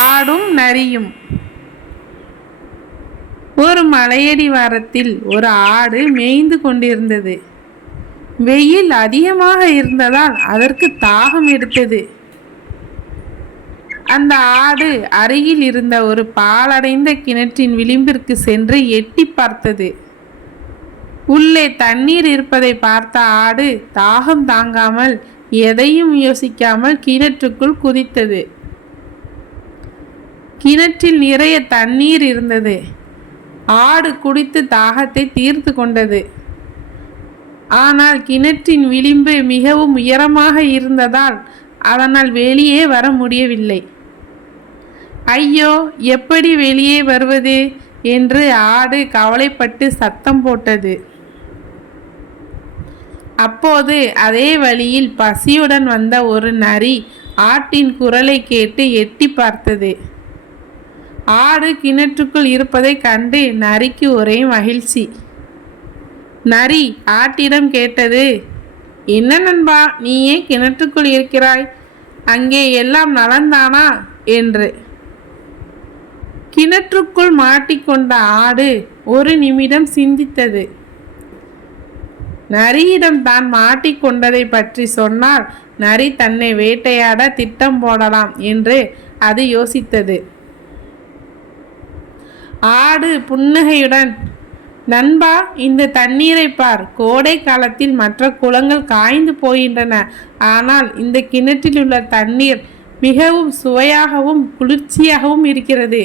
ஆடும் நரியும். ஒரு மலையடிவாரத்தில் ஒரு ஆடு மேய்ந்து கொண்டிருந்தது. வெயில் அதிகமாக இருந்ததால் அதற்கு தாகம் எடுத்தது. அந்த ஆடு அருகில் இருந்த ஒரு பாழடைந்த கிணற்றின் விளிம்பிற்கு சென்று எட்டி பார்த்தது. உள்ளே தண்ணீர் இருப்பதை பார்த்த ஆடு தாகம் தாங்காமல் எதையும் யோசிக்காமல் கிணற்றுக்குள் குதித்தது. கிணற்றில் நிறைய தண்ணீர் இருந்தது. ஆடு குடித்து தாகத்தை தீர்த்து கொண்டது. ஆனால் கிணற்றின் விளிம்பு மிகவும் உயரமாக இருந்ததால் அதனால் வெளியே வர முடியவில்லை. ஐயோ, எப்படி வெளியே வருவது என்று ஆடு கவலைப்பட்டு சத்தம் போட்டது. அப்போது அதே வழியில் பசியுடன் வந்த ஒரு நரி ஆட்டின் குரலை கேட்டு எட்டி பார்த்தது. ஆடு கிணற்றுக்குள் இருப்பதை கண்டு நரிக்கு ஒரே மகிழ்ச்சி. நரி ஆட்டிடம் கேட்டது, என்ன நண்பா, நீ ஏன் கிணற்றுக்குள் இருக்கிறாய்? அங்கே எல்லாம் நலந்தானா என்று. கிணற்றுக்குள் மாட்டிக்கொண்ட ஆடு ஒரு நிமிடம் சிந்தித்தது. நரியிடம் தான் மாட்டிக்கொண்டதை பற்றி சொன்னால் நரி தன்னை வேட்டையாட திட்டம் போடலாம் என்று அது யோசித்தது. ஆடு புன்னகையுடன், நண்பா, இந்த தண்ணீரை பார், கோடை காலத்தில் மற்ற குளங்கள் காய்ந்து போகின்றன. ஆனால் இந்த கிணற்றில் உள்ள தண்ணீர் மிகவும் சுவையாகவும் குளிர்ச்சியாகவும் இருக்கிறது.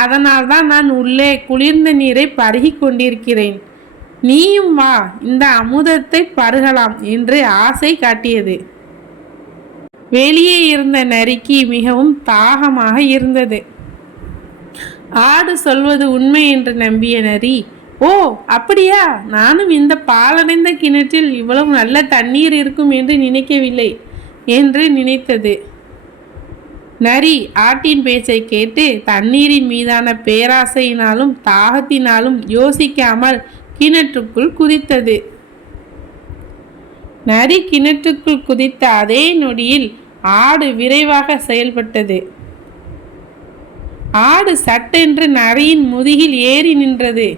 அதனால்தான் நான் உள்ளே குளிர்ந்த நீரை பருகி கொண்டிருக்கிறேன். நீயும் வா, இந்த அமுதத்தை பருகலாம் என்று ஆசை காட்டியது. வெளியே இருந்த நரிக்கு மிகவும் தாகமாக இருந்தது. ஆடு சொல்வது உண்மை என்று நம்பிய நரி, ஓ அப்படியா, நானும் இந்த பாழடைந்த கிணற்றில் இவ்வளவு நல்ல தண்ணீர் இருக்கும் என்று நினைக்கவில்லை என்று நினைத்தது. நரி ஆட்டின் பேச்சை கேட்டு தண்ணீரின் மீதான பேராசையினாலும் தாகத்தினாலும் யோசிக்காமல் கிணற்றுக்குள் குதித்தது. நரி கிணற்றுக்குள் குதித்த அதே நொடியில் ஆடு விரைவாக செயல்பட்டது. ஆடு சட்டென்று நரியின் முதுகில் ஏறி நின்றது.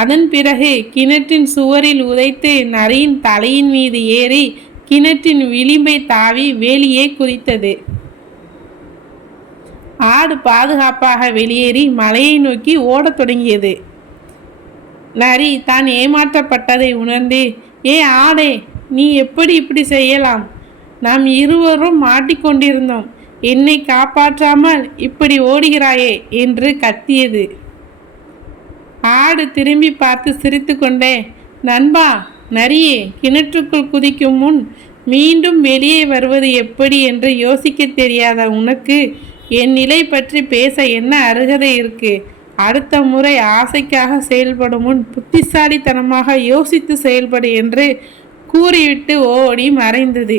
அதன் பிறகு கிணற்றின் சுவரில் உதைத்து நரியின் தலையின் மீது ஏறி கிணற்றின் விளிம்பை தாவி வெளியே குதித்தது. ஆடு பாதுகாப்பாக வெளியேறி மலையை நோக்கி ஓடத் தொடங்கியது. நரி தான் ஏமாற்றப்பட்டதை உணர்ந்து, ஏ ஆடே, நீ எப்படி இப்படி செய்யலாம்? நாம் இருவரும் மாட்டிக்கொண்டிருந்தோம். என்னை காப்பாற்றாமல் இப்படி ஓடுகிறாயே என்று கத்தியது. ஆடு திரும்பி பார்த்து சிரித்து கொண்டே, நண்பா, நரியே, கிணற்றுக்குள் குதிக்கும் முன் மீண்டும் வெளியே வருவது எப்படி என்று யோசிக்க தெரியாத உனக்கு என் நிலை பற்றி பேச என்ன அருகதை இருக்கு? அடுத்த முறை ஆசைக்காக செயல்படும் முன் புத்திசாலித்தனமாக யோசித்து செயல்படு என்று கூறிவிட்டு ஓடி மறைந்தது.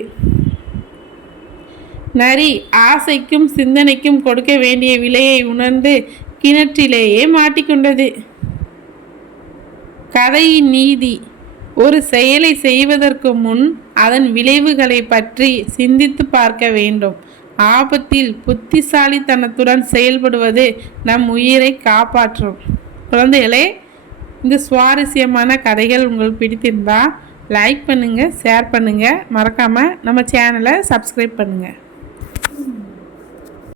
நரி ஆசைக்கும் சிந்தனைக்கும் கொடுக்க வேண்டிய விலையை உணர்ந்து கிணற்றிலேயே மாட்டிக்கொண்டது. கதையின் நீதி: ஒரு செயலை செய்வதற்கு முன் அதன் விளைவுகளை பற்றி சிந்தித்து பார்க்க வேண்டும். ஆபத்தில் புத்திசாலித்தனத்துடன் செயல்படுவது நம் உயிரை காப்பாற்றும். குழந்தைகளே, இந்த சுவாரஸ்யமான கதைகள் உங்களுக்கு பிடித்திருந்தா லைக் பண்ணுங்கள், ஷேர் பண்ணுங்கள், மறக்காமல் நம்ம சேனலை சப்ஸ்கிரைப் பண்ணுங்கள்.